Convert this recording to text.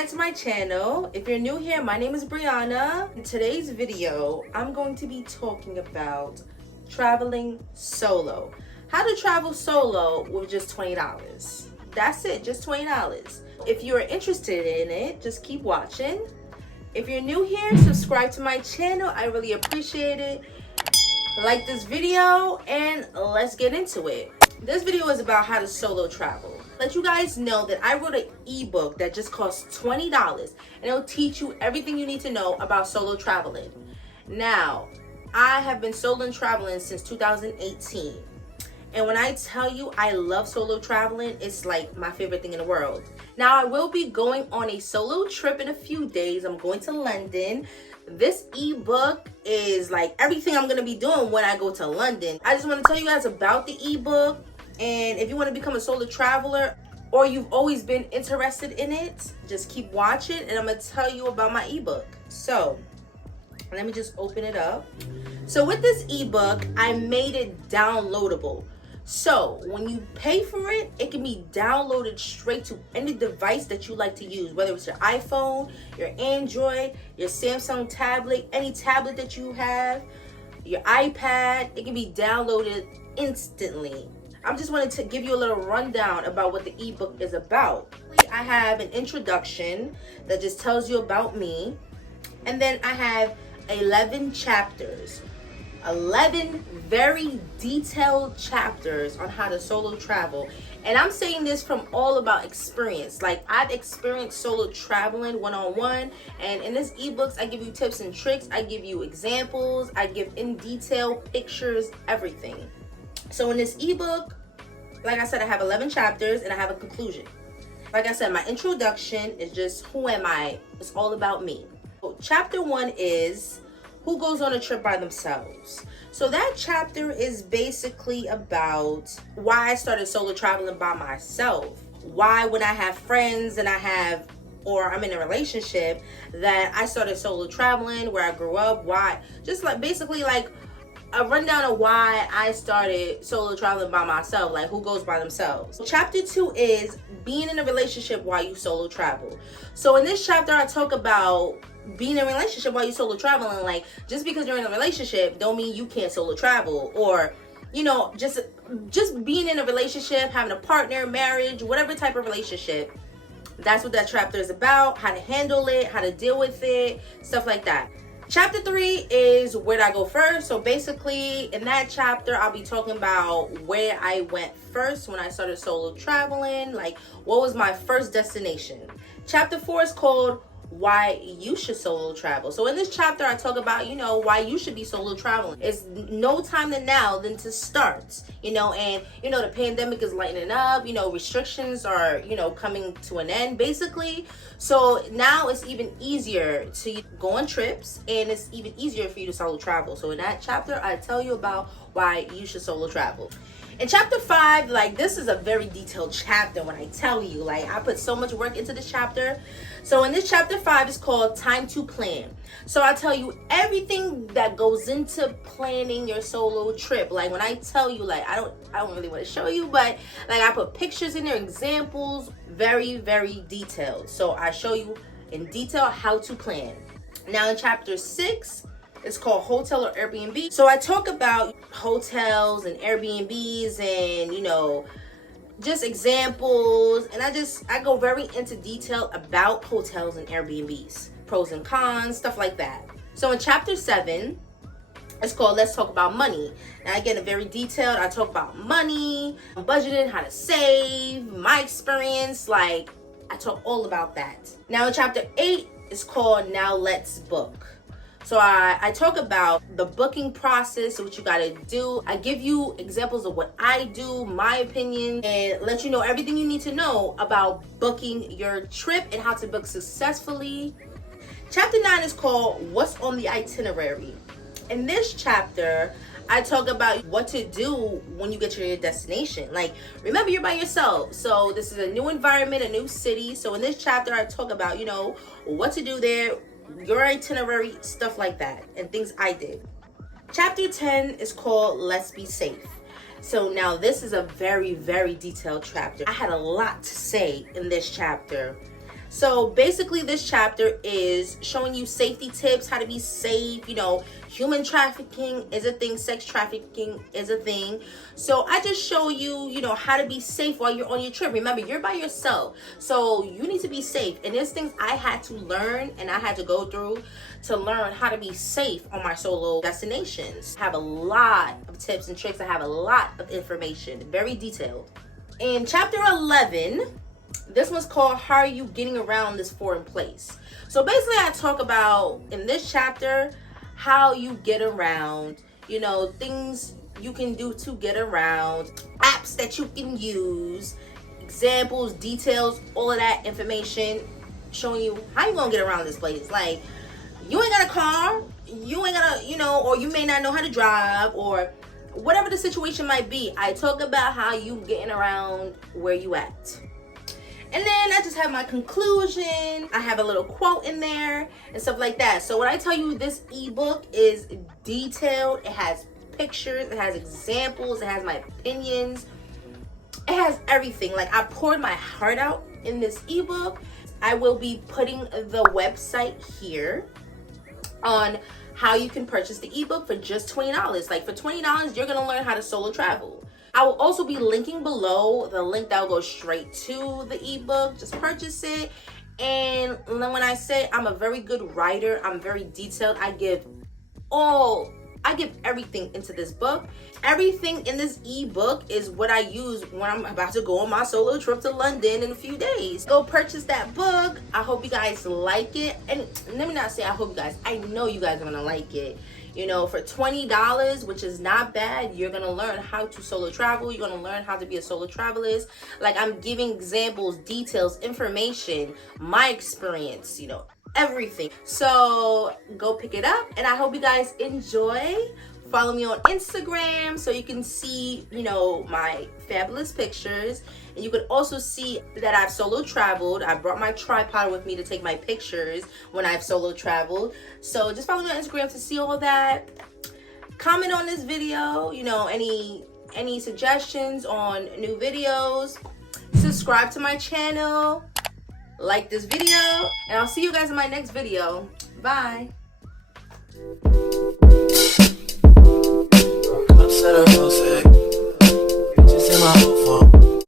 back to my channel. If you're new here, my name is Brianna. In today's video, I'm going to be talking about traveling solo. How to travel solo with just $20. That's it, just $20. If you're interested in it, just keep watching. If you're new here, subscribe to my channel. I really appreciate it. Like this video and let's get into it. This video is about how to solo travel. Let you guys know that I wrote an ebook that just costs $20 and it'll teach you everything you need to know about solo traveling. Now, I have been solo traveling since 2018. And when I tell you I love solo traveling, it's like my favorite thing in the world. Now, I will be going on a solo trip in a few days. I'm going to London. This ebook is like everything I'm going to be doing when I go to London. I just want to tell you guys about the ebook. And if you want to become a solo traveler or you've always been interested in it, just keep watching and I'm going to tell you about my ebook. So let me just open it up. So with this ebook, I made it downloadable. So when you pay for it, it can be downloaded straight to any device that you like to use, whether it's your iPhone, your Android, your Samsung tablet, any tablet that you have, your iPad. It can be downloaded instantly. I just wanted to give you a little rundown about what the ebook is about. I have an introduction that just tells you about me, and then I have 11 chapters. 11 very detailed chapters on how to solo travel. And I'm saying this from all about experience. Like, I've experienced solo traveling one-on-one, and in this ebooks I give you tips and tricks, I give you examples, I give in detail pictures, everything. So in this ebook, like I said, I have 11 chapters and I have a conclusion. Like I said, my introduction is just who am I? It's all about me. So chapter 1 is who goes on a trip by themselves. So that chapter is basically about why I started solo traveling by myself. Why when I have friends and or I'm in a relationship that I started solo traveling, where I grew up, why, just like basically like a rundown of why I started solo traveling by myself, like who goes by themselves. Chapter 2 is being in a relationship while you solo travel. So in this chapter, I talk about being in a relationship while you solo traveling. Like, just because you're in a relationship don't mean you can't solo travel, or you know, just being in a relationship, having a partner, marriage, whatever type of relationship. That's what that chapter is about, how to handle it, how to deal with it, stuff like that. Chapter 3 is where did I go first. So basically in that chapter, I'll be talking about where I went first when I started solo traveling, like what was my first destination. Chapter 4 is called why you should solo travel. So in this chapter, I talk about, you know, why you should be solo traveling. It's no time than now than to start, you know, and, you know, the pandemic is lightening up, you know, restrictions are, you know, coming to an end basically. So now it's even easier to go on trips and it's even easier for you to solo travel. So in that chapter, I tell you about why you should solo travel. In chapter 5, like, this is a very detailed chapter when I tell you, like, I put so much work into this chapter. So in this chapter 5 is called Time to Plan. So I tell you everything that goes into planning your solo trip. Like, when I tell you, like, I don't really want to show you, but like I put pictures in there, examples, very, very detailed. So I show you in detail how to plan. Now in chapter 6, it's called Hotel or Airbnb. So I talk about hotels and Airbnbs and, you know, just examples. And I go very into detail about hotels and Airbnbs, pros and cons, stuff like that. So in chapter 7, it's called Let's Talk About Money. Now again, very detailed. I talk about money, budgeting, how to save, my experience. Like, I talk all about that. Now in chapter 8, it's called Now Let's Book. So I talk about the booking process, what you gotta do. I give you examples of what I do, my opinion, and let you know everything you need to know about booking your trip and how to book successfully. Chapter 9 is called What's on the Itinerary. In this chapter, I talk about what to do when you get to your destination. Like, remember, you're by yourself. So this is a new environment, a new city. So in this chapter, I talk about, you know, what to do there, your itinerary, stuff like that, and things I did. Chapter 10 is called Let's Be Safe. So now this is a very, very detailed chapter. I had a lot to say in this chapter. So basically this chapter is showing you safety tips, how to be safe. You know, human trafficking is a thing, sex trafficking is a thing. So I just show you, you know, how to be safe while you're on your trip. Remember, you're by yourself, so you need to be safe. And there's things I had to learn and I had to go through to learn how to be safe on my solo destinations. I have a lot of tips and tricks. I have a lot of information, very detailed. In chapter 11, this one's called How Are You Getting Around This Foreign Place? So basically I talk about in this chapter how you get around, you know, things you can do to get around, apps that you can use, examples, details, all of that information, showing you how you gonna get around this place. Like, you ain't got a car, you ain't got a, you know, or you may not know how to drive, or whatever the situation might be. I talk about how you getting around where you at. And then I just have my conclusion. I have a little quote in there and stuff like that. So when I tell you this ebook is detailed, it has pictures, it has examples, it has my opinions, it has everything. Like, I poured my heart out in this ebook. I will be putting the website here on how you can purchase the ebook for just $20. Like, for $20, you're gonna learn how to solo travel. I will also be linking below the link that will go straight to the ebook. Just purchase it. And when I say I'm a very good writer, I'm very detailed. I give everything into this book. Everything in this ebook is what I use when I'm about to go on my solo trip to London in a few days. Go purchase that book. I hope you guys like it. And let me not say I hope you guys, I know you guys are gonna like it. You know, for $20, which is not bad, you're gonna learn how to solo travel. You're gonna learn how to be a solo travelist. Like, I'm giving examples, details, information, my experience, you know, everything. So go pick it up, and I hope you guys enjoy. Follow me on Instagram so you can see, you know, my fabulous pictures. And you can also see that I've solo traveled. I brought my tripod with me to take my pictures when I've solo traveled. So just follow me on Instagram to see all that. Comment on this video, you know, any suggestions on new videos. Subscribe to my channel. Like this video. And I'll see you guys in my next video. Bye. Upset or no sick, just in my